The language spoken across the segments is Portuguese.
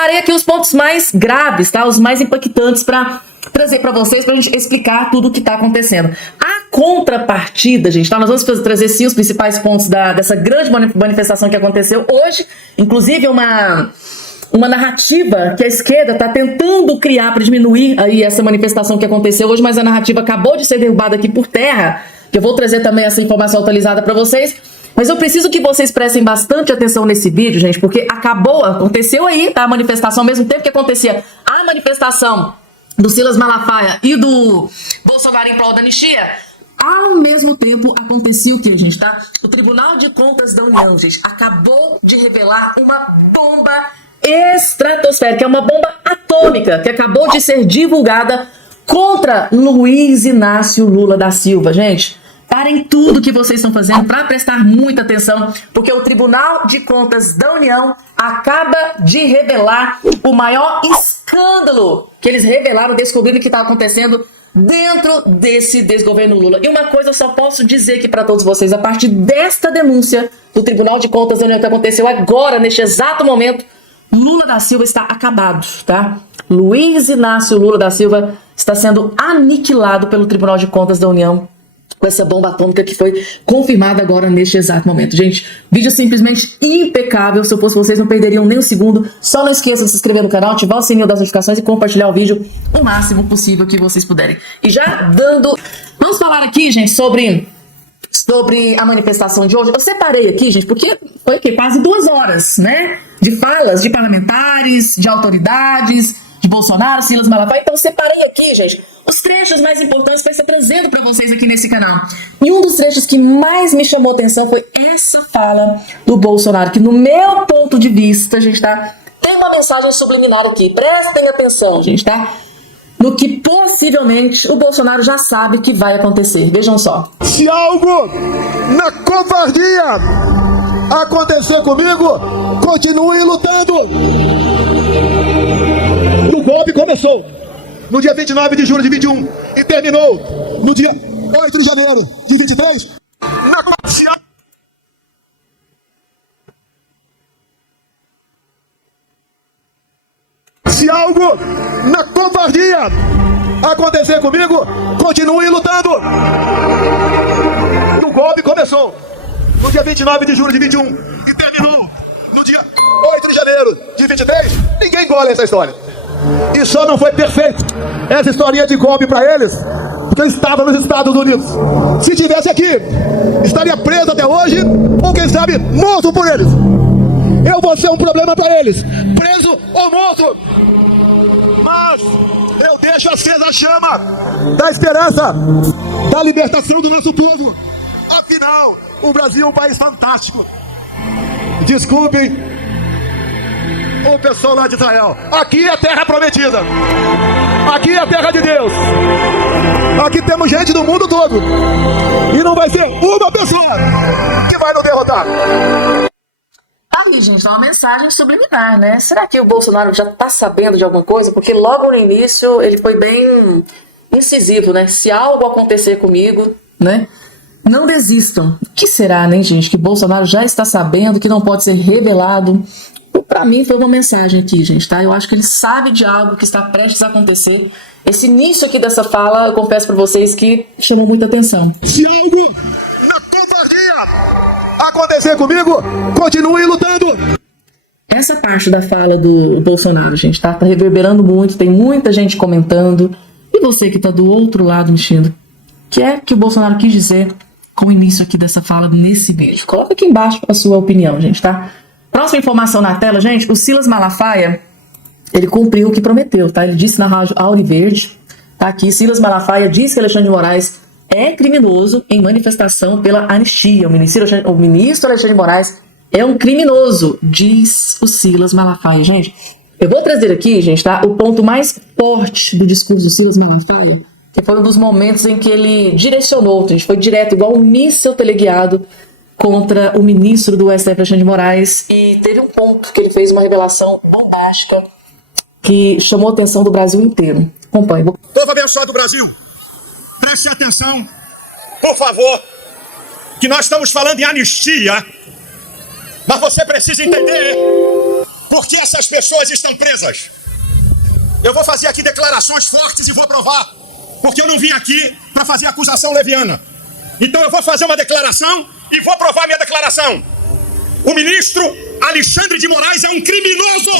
separei aqui os pontos mais graves, tá? Os mais impactantes para trazer para vocês, para a gente explicar tudo o que está acontecendo. A contrapartida, gente, tá? Nós vamos trazer sim os principais pontos dessa grande manifestação que aconteceu hoje, inclusive uma narrativa que a esquerda está tentando criar para diminuir aí essa manifestação que aconteceu hoje, mas a narrativa acabou de ser derrubada aqui por terra, que eu vou trazer também essa informação atualizada para vocês. Mas eu preciso que vocês prestem bastante atenção nesse vídeo, gente, porque aconteceu aí, tá? A manifestação, ao mesmo tempo que acontecia a manifestação do Silas Malafaia e do Bolsonaro em prol da anistia, ao mesmo tempo acontecia o que, gente, tá? O Tribunal de Contas da União, gente, acabou de revelar uma bomba estratosférica, é uma bomba atômica que acabou de ser divulgada contra Luiz Inácio Lula da Silva, gente. Parem tudo que vocês estão fazendo para prestar muita atenção, porque o Tribunal de Contas da União acaba de revelar o maior escândalo que eles revelaram, descobrindo o que está acontecendo dentro desse desgoverno Lula. E uma coisa eu só posso dizer aqui para todos vocês, a partir desta denúncia do Tribunal de Contas da União que aconteceu agora, neste exato momento, Lula da Silva está acabado, tá? Luiz Inácio Lula da Silva está sendo aniquilado pelo Tribunal de Contas da União com essa bomba atômica que foi confirmada agora neste exato momento. Gente, vídeo simplesmente impecável. Se eu fosse vocês, não perderiam nem um segundo. Só não esqueçam de se inscrever no canal, ativar o sininho das notificações e compartilhar o vídeo o máximo possível que vocês puderem. E já dando... Vamos falar aqui, gente, sobre a manifestação de hoje. Eu separei aqui, gente, porque foi aqui, quase 2 horas, né? De falas de parlamentares, de autoridades, de Bolsonaro, Silas Malafaia. Então eu separei aqui, gente, os trechos mais importantes para estar trazendo para vocês aqui nesse canal. E um dos trechos que mais me chamou a atenção foi essa fala do Bolsonaro, que no meu ponto de vista, gente, tá? Tem uma mensagem subliminar aqui. Prestem atenção, gente, tá? No que possivelmente o Bolsonaro já sabe que vai acontecer. Vejam só. Se algo na covardia acontecer comigo, continue lutando. O golpe começou no dia 29 de julho de 21 e terminou no dia 8 de janeiro de 23. Se algo na covardia acontecer comigo, continue lutando. O golpe começou no dia 29 de julho de 21 e terminou no dia 8 de janeiro de 23. Ninguém engole essa história. E só não foi perfeito essa historinha de golpe para eles, porque eu estava nos Estados Unidos. Se tivesse aqui, estaria preso até hoje, ou quem sabe, morto por eles. Eu vou ser um problema para eles, preso ou morto. Mas eu deixo acesa a chama da esperança, da libertação do nosso povo. Afinal, o Brasil é um país fantástico. Desculpem o pessoal lá de Israel. Aqui é a terra prometida. Aqui é a terra de Deus. Aqui temos gente do mundo todo. E não vai ser uma pessoa que vai nos derrotar. Aí, gente, é uma mensagem subliminar, né? Será que o Bolsonaro já tá sabendo de alguma coisa? Porque logo no início ele foi bem incisivo, né? Se algo acontecer comigo, né? Não desistam. O que será, né, gente? Que Bolsonaro já está sabendo, que não pode ser revelado. Pra mim foi uma mensagem aqui, gente, tá? Eu acho que ele sabe de algo que está prestes a acontecer. Esse início aqui dessa fala, eu confesso pra vocês que chamou muita atenção. Se algo na covardia acontecer comigo, continue lutando. Essa parte da fala do Bolsonaro, gente, tá reverberando muito, tem muita gente comentando. E você que tá do outro lado mexendo, o que é que o Bolsonaro quis dizer com o início aqui dessa fala nesse vídeo? Coloca aqui embaixo a sua opinião, gente, tá? Próxima informação na tela, gente, o Silas Malafaia, ele cumpriu o que prometeu, tá? Ele disse na rádio Auriverde, tá aqui, Silas Malafaia diz que Alexandre de Moraes é criminoso em manifestação pela anistia. O ministro Alexandre de Moraes é um criminoso, diz o Silas Malafaia. Gente, eu vou trazer aqui, gente, tá? O ponto mais forte do discurso do Silas Malafaia, que foi um dos momentos em que ele direcionou, gente, foi direto, igual um míssil teleguiado, contra o ministro do STF, Alexandre de Moraes, e teve um ponto que ele fez uma revelação bombástica que chamou a atenção do Brasil inteiro. Acompanhe. Povo abençoado do Brasil, preste atenção, por favor, que nós estamos falando em anistia, mas você precisa entender por que essas pessoas estão presas. Eu vou fazer aqui declarações fortes e vou provar, porque eu não vim aqui para fazer acusação leviana. Então eu vou fazer uma declaração e vou provar minha declaração. O ministro Alexandre de Moraes é um criminoso.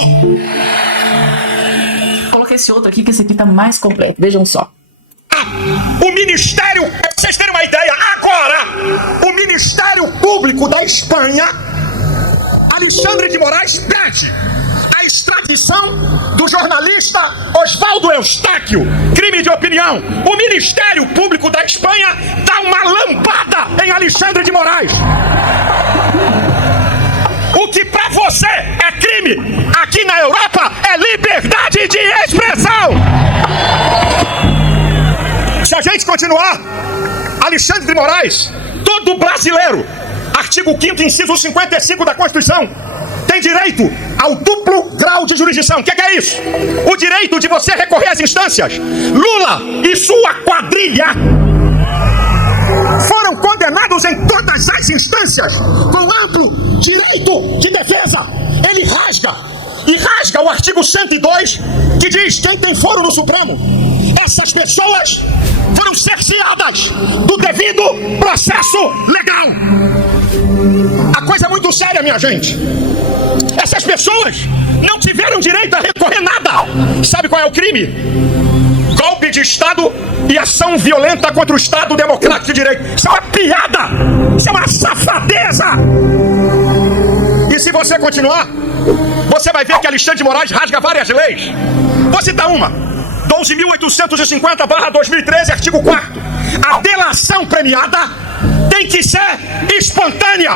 Coloquei esse outro aqui, que esse aqui tá mais completo. Vejam só. O Ministério, pra vocês terem uma ideia, agora, o Ministério Público da Espanha, Alexandre de Moraes, pede a extradição do jornalista Osvaldo Eustáquio, crime de opinião. O Ministério Público da Espanha dá uma lambada em Alexandre de Moraes. O que pra você é crime, aqui na Europa é liberdade de expressão. Se a gente continuar, Alexandre de Moraes, todo brasileiro, artigo 5º, inciso 55 da Constituição, tem direito ao duplo grau de jurisdição. O que é isso? O direito de você recorrer às instâncias. Lula e sua quadrilha foram condenados em todas as instâncias com amplo direito de defesa. Ele rasga o artigo 102, que diz: quem tem foro no Supremo, essas pessoas foram cerceadas do devido processo legal. A coisa é muito séria, minha gente. Essas pessoas não tiveram direito a recorrer nada. Sabe qual é o crime? Golpe de Estado e ação violenta contra o Estado Democrático de Direito. Isso é uma piada! Isso é uma safadeza! E se você continuar, você vai ver que Alexandre de Moraes rasga várias leis. Vou citar uma: 12.850/2013, artigo 4º. A delação premiada tem que ser espontânea.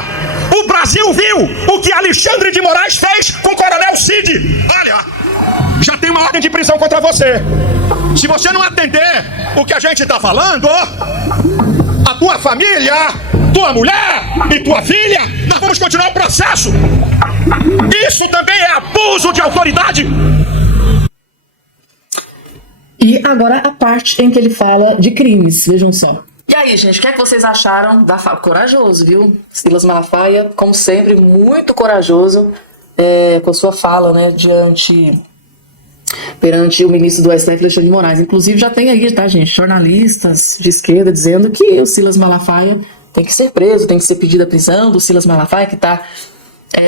O Brasil viu o que Alexandre de Moraes fez com o Coronel Cid. Olha, já tem uma ordem de prisão contra você. Se você não atender o que a gente está falando, a tua família, tua mulher e tua filha, nós vamos continuar o processo. Isso também é abuso de autoridade. E agora a parte em que ele fala de crimes, vejam só. E aí, gente, o que é que vocês acharam da fala? Corajoso, viu? Silas Malafaia, como sempre, muito corajoso com a sua fala, né, perante o ministro do STF, Alexandre de Moraes. Inclusive já tem aí, tá, gente, jornalistas de esquerda dizendo que o Silas Malafaia tem que ser preso, tem que ser pedida a prisão do Silas Malafaia, que está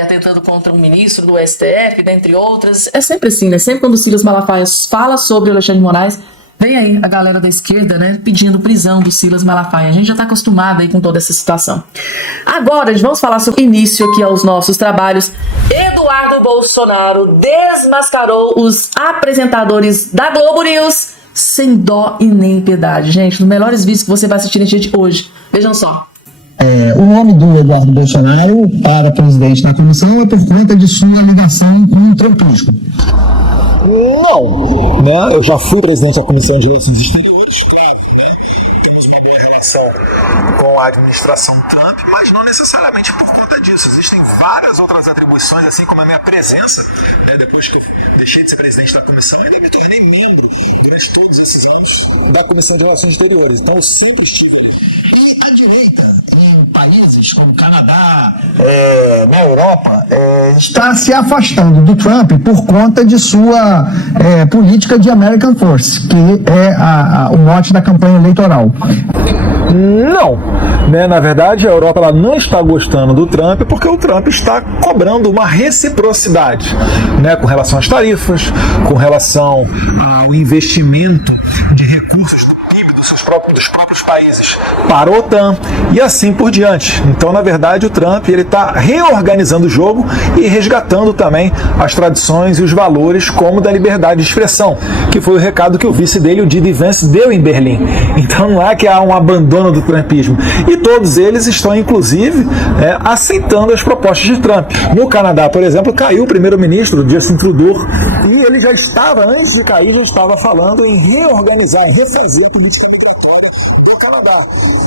atentando contra um ministro do STF, dentre outras. É sempre assim, né? Sempre quando o Silas Malafaia fala sobre o Alexandre de Moraes, vem aí a galera da esquerda, né, pedindo prisão do Silas Malafaia. A gente já está acostumado aí com toda essa situação. Agora, vamos falar sobre o início aqui aos nossos trabalhos. Eduardo Bolsonaro desmascarou os apresentadores da Globo News sem dó e nem piedade. Gente, um dos melhores vídeos que você vai assistir no dia de hoje. Vejam só. O nome do Eduardo Bolsonaro para presidente da comissão é por conta de sua ligação com o trumpismo. Não, né? Eu já fui presidente da Comissão de Relações Exteriores, claro, né? Temos uma boa relação com a administração Trump, mas não necessariamente por conta disso. Existem várias outras atribuições, assim como a minha presença, né? Depois que eu deixei de ser presidente da comissão, eu me tornei membro durante todos esses anos da Comissão de Relações Exteriores. Então eu sempre estive ali. E a direita, em países como o Canadá, na Europa, Está se afastando do Trump por conta de sua política de American First, que é o mote da campanha eleitoral. Não, né? Na verdade a Europa ela não está gostando do Trump porque o Trump está cobrando uma reciprocidade, né? Com relação às tarifas, com relação ao investimento de recursos do PIB dos próprios países para a OTAN e assim por diante. Então, na verdade, o Trump ele está reorganizando o jogo e resgatando também as tradições e os valores como da liberdade de expressão, que foi o recado que o vice dele, o J.D. Vance, deu em Berlim. Então não é que há um abandono do trumpismo. E todos eles estão, inclusive, aceitando as propostas de Trump. No Canadá, por exemplo, caiu o primeiro-ministro, Justin Trudeau, e ele já estava, antes de cair, já estava falando em reorganizar, em refazer a política migratória do Canadá,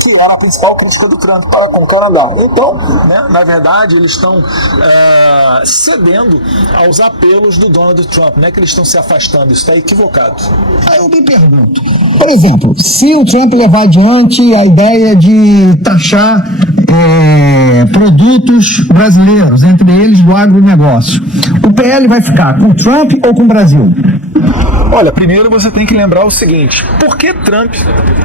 que era a principal crítica do Trump para com o Canadá. Então, né, na verdade, eles estão cedendo aos apelos do Donald Trump, não é que eles estão se afastando, isso está equivocado. Aí eu me pergunto, por exemplo, se o Trump levar adiante a ideia de taxar produtos brasileiros, entre eles do agronegócio. O PL vai ficar com Trump ou com o Brasil? Olha, primeiro você tem que lembrar o seguinte: por que Trump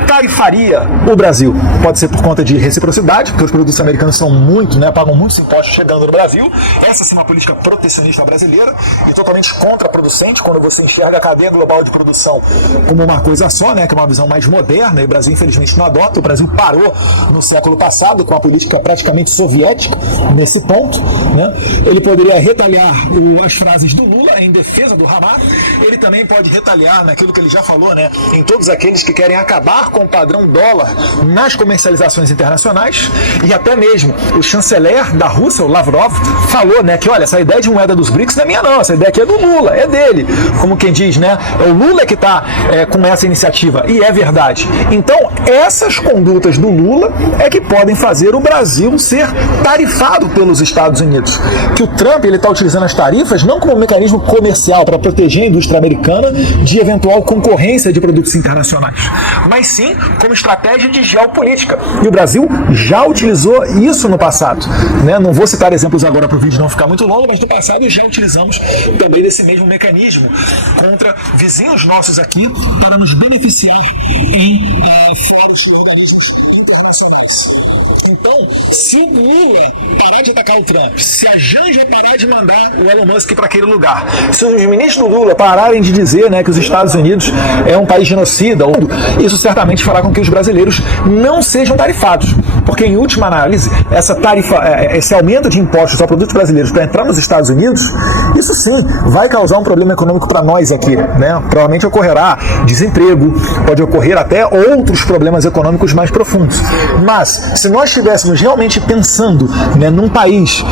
tarifaria o Brasil? Pode ser por conta de reciprocidade, porque os produtos americanos são muito, pagam muitos impostos chegando no Brasil. Essa sim é uma política protecionista brasileira e totalmente contraproducente quando você enxerga a cadeia global de produção como uma coisa só, que é uma visão mais moderna, e o Brasil infelizmente não adota. O Brasil parou no século passado com a política praticamente soviética nesse ponto. Ele poderia retalhar as frases do Lula em defesa do Hamas. Ele também pode retalhar naquilo que ele já falou, em todos aqueles que querem acabar com o padrão dólar nas comercializações internacionais. E até mesmo o chanceler da Rússia, o Lavrov, falou, que olha, essa ideia de moeda dos BRICS não é minha não, essa ideia aqui é do Lula, é dele. Como quem diz, é o Lula que está com essa iniciativa, e é verdade. Então, essas condutas do Lula é que podem fazer o Brasil ser tarifado pelos Estados Unidos. Que o Trump está utilizando as tarifas não como um mecanismo comercial para proteger a indústria americana de eventual concorrência de produtos internacionais, mas sim como estratégia de geopolítica. E o Brasil já utilizou isso no passado. Não vou citar exemplos agora para o vídeo não ficar muito longo, mas no passado já utilizamos também desse mesmo mecanismo contra vizinhos nossos aqui para nos beneficiar em fóruns e organismos internacionais. Então, se o Lula parar de atacar o Trump, se a Janja parar de mandar o Elon Musk para aquele lugar, se os ministros do Lula pararem de dizer que os Estados Unidos é um país genocida, isso certamente fará com que os brasileiros não sejam tarifados, porque em última análise, esse aumento de impostos a produtos brasileiros para entrar nos Estados Unidos, isso sim vai causar um problema econômico para nós aqui, Provavelmente ocorrerá desemprego, pode ocorrer até outros problemas econômicos mais profundos. Mas se nós estivéssemos realmente pensando num país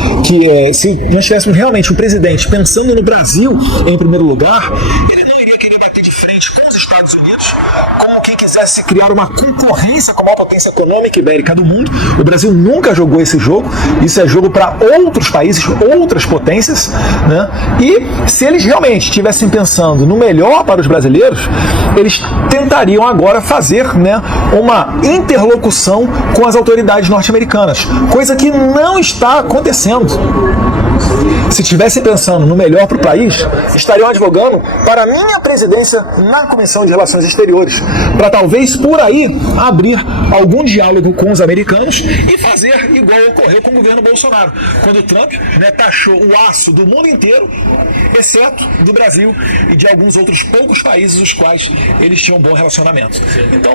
se nós tivéssemos realmente um presidente pensando no Brasil em primeiro lugar, ele não iria querer bater de frente com os Estados Unidos como quem quisesse criar uma concorrência com a maior potência econômica ibérica do mundo. O Brasil nunca jogou esse jogo. Isso é jogo para outros países, outras potências, E se eles realmente estivessem pensando no melhor para os brasileiros, eles tentariam agora fazer uma interlocução com as autoridades norte-americanas, coisa que não está acontecendo. Se estivessem pensando no melhor para o país, estariam advogando para a minha presidência na Comissão de Relações Exteriores, para talvez por aí abrir algum diálogo com os americanos e fazer igual ocorreu com o governo Bolsonaro, quando o Trump taxou o aço do mundo inteiro, exceto do Brasil e de alguns outros poucos países os quais eles tinham um bom relacionamento. Então,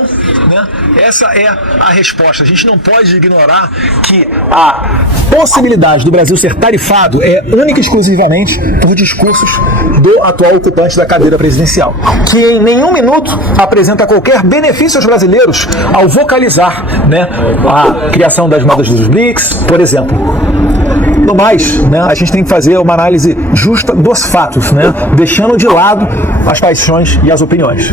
essa é a resposta. A gente não pode ignorar que a possibilidade do Brasil ser tarifado é única e exclusivamente por discursos do atual ocupante da cadeira presidencial, que em nenhum minuto apresenta qualquer benefício aos brasileiros ao vocalizar a criação das moedas dos BRICS, por exemplo. No mais, a gente tem que fazer uma análise justa dos fatos, deixando de lado as paixões e as opiniões.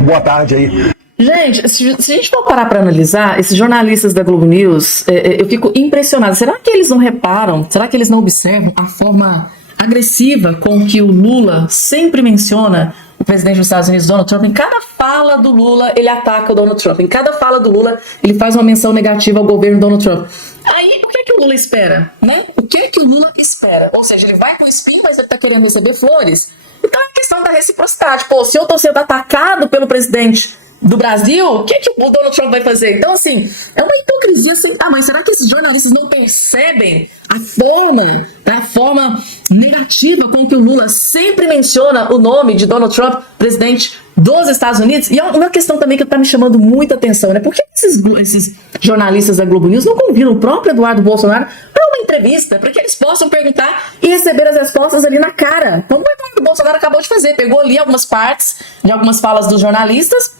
Boa tarde aí. Gente, se a gente for parar para analisar, esses jornalistas da Globo News, eu fico impressionada. Será que eles não reparam, será que eles não observam a forma agressiva com que o Lula sempre menciona o presidente dos Estados Unidos, Donald Trump? Em cada fala do Lula, ele ataca o Donald Trump. Em cada fala do Lula, ele faz uma menção negativa ao governo Donald Trump. Aí, o que o Lula espera? O que o Lula espera? Ou seja, ele vai com o espinho, mas ele tá querendo receber flores. Então, é a questão da reciprocidade. Se eu tô sendo atacado pelo presidente do Brasil, o que o Donald Trump vai fazer? Então, assim, é uma hipocrisia sem tamanho. Será que esses jornalistas não percebem a forma negativa com que o Lula sempre menciona o nome de Donald Trump, presidente dos Estados Unidos? E é uma questão também que está me chamando muita atenção, Por que esses jornalistas da Globo News não convidam o próprio Eduardo Bolsonaro para uma entrevista, para que eles possam perguntar e receber as respostas ali na cara, como o Eduardo Bolsonaro acabou de fazer? Pegou ali algumas partes de algumas falas dos jornalistas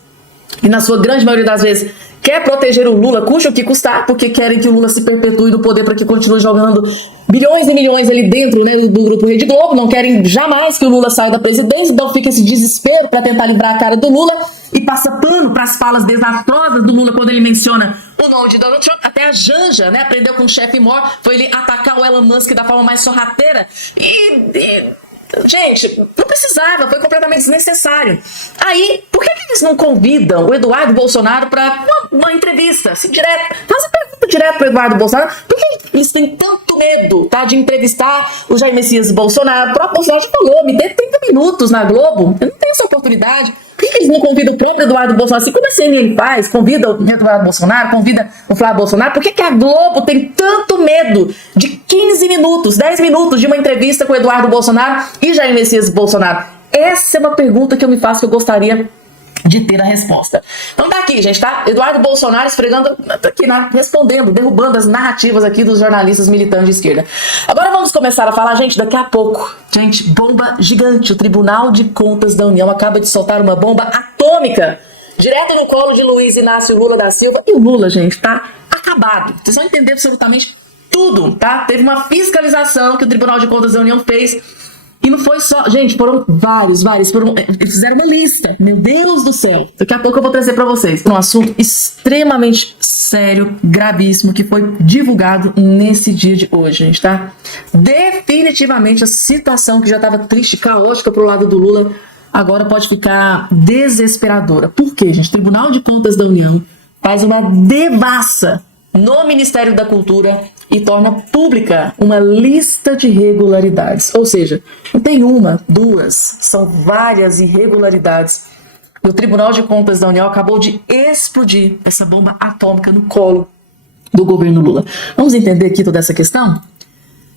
e, na sua grande maioria das vezes, quer proteger o Lula, custe o que custar, porque querem que o Lula se perpetue no poder para que continue jogando bilhões e milhões ali dentro do grupo Rede Globo, não querem jamais que o Lula saia da presidência, então fica esse desespero para tentar livrar a cara do Lula e passa pano para as falas desastrosas do Lula quando ele menciona o nome de Donald Trump. Até a Janja, aprendeu com o chefe Moore, foi ele atacar o Elon Musk da forma mais sorrateira gente, não precisava, foi completamente desnecessário. Aí, por que eles não convidam o Eduardo Bolsonaro para uma entrevista, assim, direto? Faz a pergunta direto para Eduardo Bolsonaro. Por que eles têm tanto medo, tá, de entrevistar o Jair Messias Bolsonaro? O próprio Bolsonaro já falou, me dê 30 minutos na Globo, eu não tenho essa oportunidade. Por que eles não convidam o próprio Eduardo Bolsonaro? Assim como a CNN faz, convida o Eduardo Bolsonaro, convida o Flávio Bolsonaro. Por que a Globo tem tanto medo de 15 minutos, 10 minutos de uma entrevista com o Eduardo Bolsonaro e Jair Messias Bolsonaro? Essa é uma pergunta que eu me faço, que eu gostaria de ter a resposta. Então tá aqui, gente, tá? Eduardo Bolsonaro esfregando, tá aqui, né? Respondendo, derrubando as narrativas aqui dos jornalistas militantes de esquerda. Agora vamos começar a falar, gente, daqui a pouco. Gente, bomba gigante. O Tribunal de Contas da União acaba de soltar uma bomba atômica direto no colo de Luiz Inácio Lula da Silva. E o Lula, gente, tá acabado. Vocês vão entender absolutamente tudo, tá? Teve uma fiscalização que o Tribunal de Contas da União fez. E não foi só... Gente, foram vários. Eles fizeram uma lista. Meu Deus do céu. Daqui a pouco eu vou trazer pra vocês um assunto extremamente sério, gravíssimo, que foi divulgado nesse dia de hoje, gente, tá? Definitivamente a situação que já estava triste, caótica pro lado do Lula, agora pode ficar desesperadora. Por quê, gente? O Tribunal de Contas da União faz uma devassa no Ministério da Cultura e torna pública uma lista de irregularidades. Ou seja, não tem uma, duas, são várias irregularidades. E o Tribunal de Contas da União acabou de explodir essa bomba atômica no colo do governo Lula. Vamos entender aqui toda essa questão?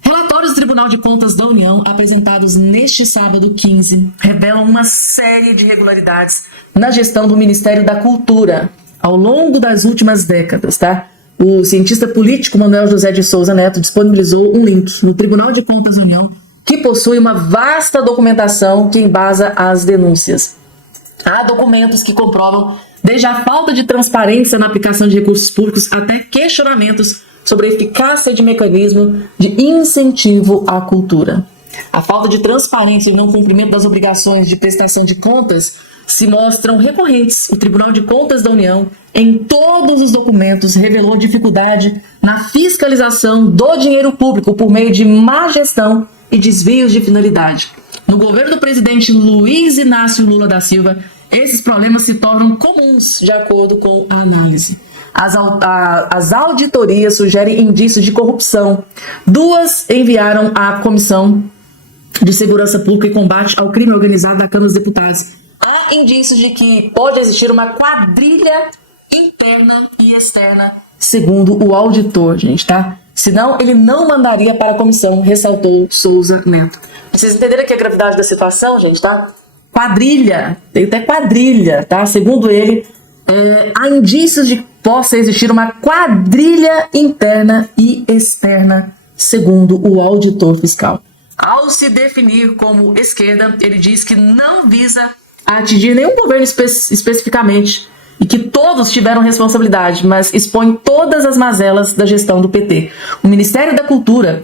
Relatórios do Tribunal de Contas da União, apresentados neste sábado 15, revelam uma série de irregularidades na gestão do Ministério da Cultura ao longo das últimas décadas, tá? O cientista político Manuel José de Souza Neto disponibilizou um link no Tribunal de Contas da União que possui uma vasta documentação que embasa as denúncias. Há documentos que comprovam desde a falta de transparência na aplicação de recursos públicos até questionamentos sobre a eficácia de mecanismo de incentivo à cultura. A falta de transparência e não cumprimento das obrigações de prestação de contas se mostram recorrentes. O Tribunal de Contas da União, em todos os documentos, revelou dificuldade na fiscalização do dinheiro público por meio de má gestão e desvios de finalidade. No governo do presidente Luiz Inácio Lula da Silva, esses problemas se tornam comuns, de acordo com a análise. As auditorias sugerem indícios de corrupção. 2 enviaram à Comissão de Segurança Pública e Combate ao Crime Organizado da Câmara dos Deputados. Há indícios de que pode existir uma quadrilha interna e externa, segundo o auditor, gente, tá? Senão, ele não mandaria para a comissão, ressaltou Souza Neto. Vocês entenderam aqui a gravidade da situação, gente, tá? Quadrilha, tem até quadrilha, tá? Segundo ele, há indícios de que possa existir uma quadrilha interna e externa, segundo o auditor fiscal. Ao se definir como esquerda, ele diz que não visa atingir nenhum governo especificamente e que todos tiveram responsabilidade, mas expõe todas as mazelas da gestão do PT. O Ministério da Cultura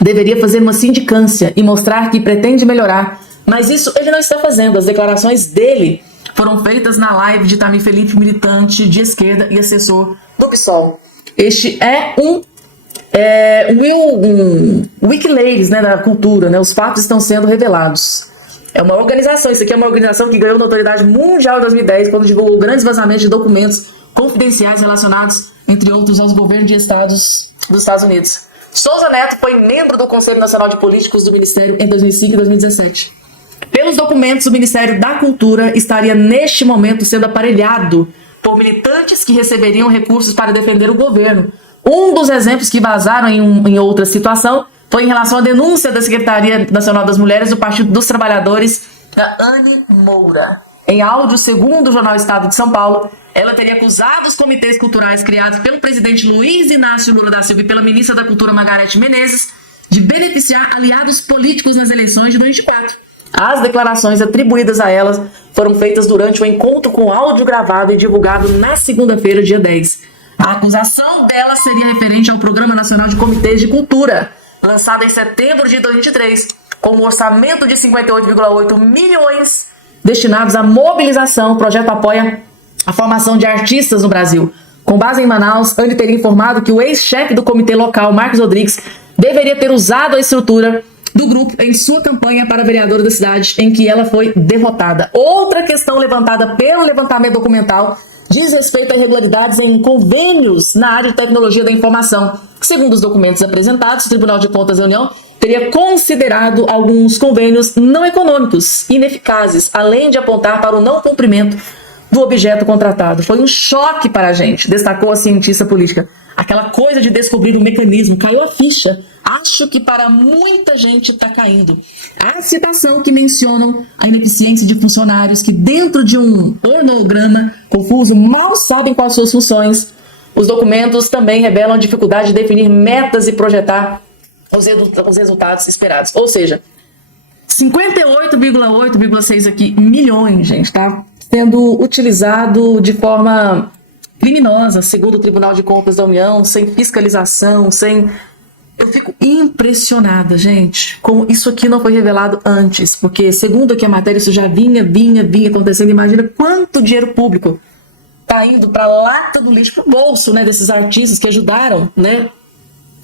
deveria fazer uma sindicância e mostrar que pretende melhorar, mas isso ele não está fazendo. As declarações dele foram feitas na live de Tamir Felipe, militante de esquerda e assessor do PSOL. Este é um Wikileaks, né, da cultura, né? Os fatos estão sendo revelados. É uma organização, isso aqui é uma organização que ganhou notoriedade mundial em 2010, quando divulgou grandes vazamentos de documentos confidenciais relacionados, entre outros, aos governos de estados dos Estados Unidos. Souza Neto foi membro do Conselho Nacional de Políticos do Ministério em 2005 e 2017. Pelos documentos, o Ministério da Cultura estaria, neste momento, sendo aparelhado por militantes que receberiam recursos para defender o governo. Um dos exemplos que vazaram em outra situação foi em relação à denúncia da Secretaria Nacional das Mulheres do Partido dos Trabalhadores, da Anne Moura. Em áudio, segundo o jornal Estado de São Paulo, ela teria acusado os comitês culturais criados pelo presidente Luiz Inácio Lula da Silva e pela ministra da Cultura Margarete Menezes de beneficiar aliados políticos nas eleições de 2024. As declarações atribuídas a elas foram feitas durante o encontro com áudio gravado e divulgado na segunda-feira, dia 10. A acusação dela seria referente ao Programa Nacional de Comitês de Cultura, lançado em setembro de 2023, com um orçamento de 58,8 milhões destinados à mobilização. O projeto apoia a formação de artistas no Brasil. Com base em Manaus, Anne teria informado que o ex-chefe do comitê local, Marcos Rodrigues, deveria ter usado a estrutura do grupo em sua campanha para vereadora da cidade, em que ela foi derrotada. Outra questão levantada pelo levantamento documental diz respeito a irregularidades em convênios na área de tecnologia da informação, que, segundo os documentos apresentados, o Tribunal de Contas da União teria considerado alguns convênios não econômicos, ineficazes, além de apontar para o não cumprimento do objeto contratado. Foi um choque para a gente, destacou a cientista política. Aquela coisa de descobrir o mecanismo, caiu a ficha. Acho que para muita gente está caindo. A citação que mencionam a ineficiência de funcionários que, dentro de um organograma confuso, mal sabem quais suas funções. Os documentos também revelam a dificuldade de definir metas e projetar os resultados esperados. Ou seja, 58,8,6 aqui milhões, gente, tá? Sendo utilizado de forma criminosa, segundo o Tribunal de Contas da União, sem fiscalização, sem... Eu fico impressionada, gente, como isso aqui não foi revelado antes, porque, segundo aqui a matéria, isso já vinha acontecendo. Imagina quanto dinheiro público tá indo para lata do lixo, pro bolso, né, desses artistas que ajudaram, né,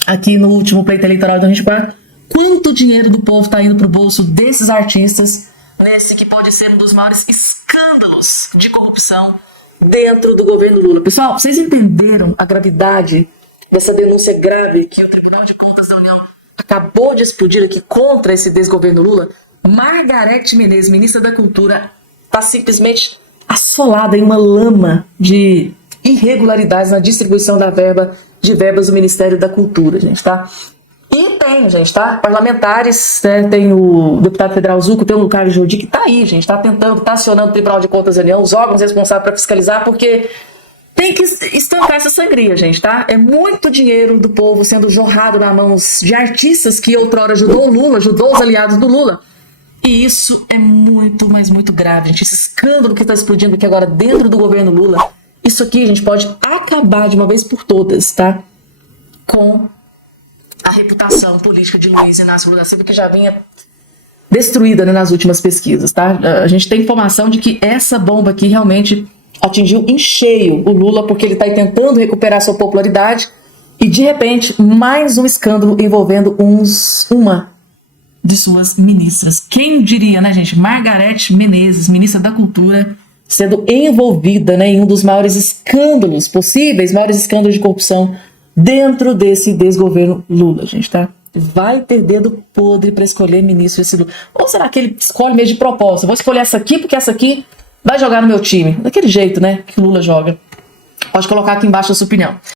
aqui no último pleito eleitoral de 2024. Quanto dinheiro do povo tá indo pro bolso desses artistas, nesse que pode ser um dos maiores escândalos de corrupção dentro do governo Lula. Pessoal, vocês entenderam a gravidade dessa denúncia grave que o Tribunal de Contas da União acabou de explodir aqui contra esse desgoverno Lula? Margarete Menezes, ministra da Cultura, está simplesmente assolada em uma lama de irregularidades na distribuição de verbas do Ministério da Cultura, gente, tá? E tem, gente, tá? Parlamentares, né? Tem o deputado federal Zucco, tem o Carlos Jordi, que tá aí, gente, tá tentando, tá acionando o Tribunal de Contas da União, os órgãos responsáveis para fiscalizar, porque tem que estancar essa sangria, gente, tá? É muito dinheiro do povo sendo jorrado nas mãos de artistas que outrora ajudou o Lula, ajudou os aliados do Lula. E isso é muito, mas muito grave, gente. Esse escândalo que tá explodindo aqui agora dentro do governo Lula, isso aqui, gente, pode acabar de uma vez por todas, tá? Com a reputação política de Luiz Inácio Lula da Silva, que já vinha destruída, né, nas últimas pesquisas, tá? A gente tem informação de que essa bomba aqui realmente atingiu em cheio o Lula, porque ele está aí tentando recuperar sua popularidade e, de repente, mais um escândalo envolvendo uma de suas ministras. Quem diria, né, gente? Margarete Menezes, ministra da Cultura, sendo envolvida, né, em um dos maiores escândalos possíveis, maiores escândalos de corrupção dentro desse desgoverno Lula, gente, tá? Vai ter dedo podre para escolher ministro esse Lula. Ou será que ele escolhe mesmo de propósito? Vou escolher essa aqui porque essa aqui vai jogar no meu time. Daquele jeito, né, que o Lula joga. Pode colocar aqui embaixo a sua opinião.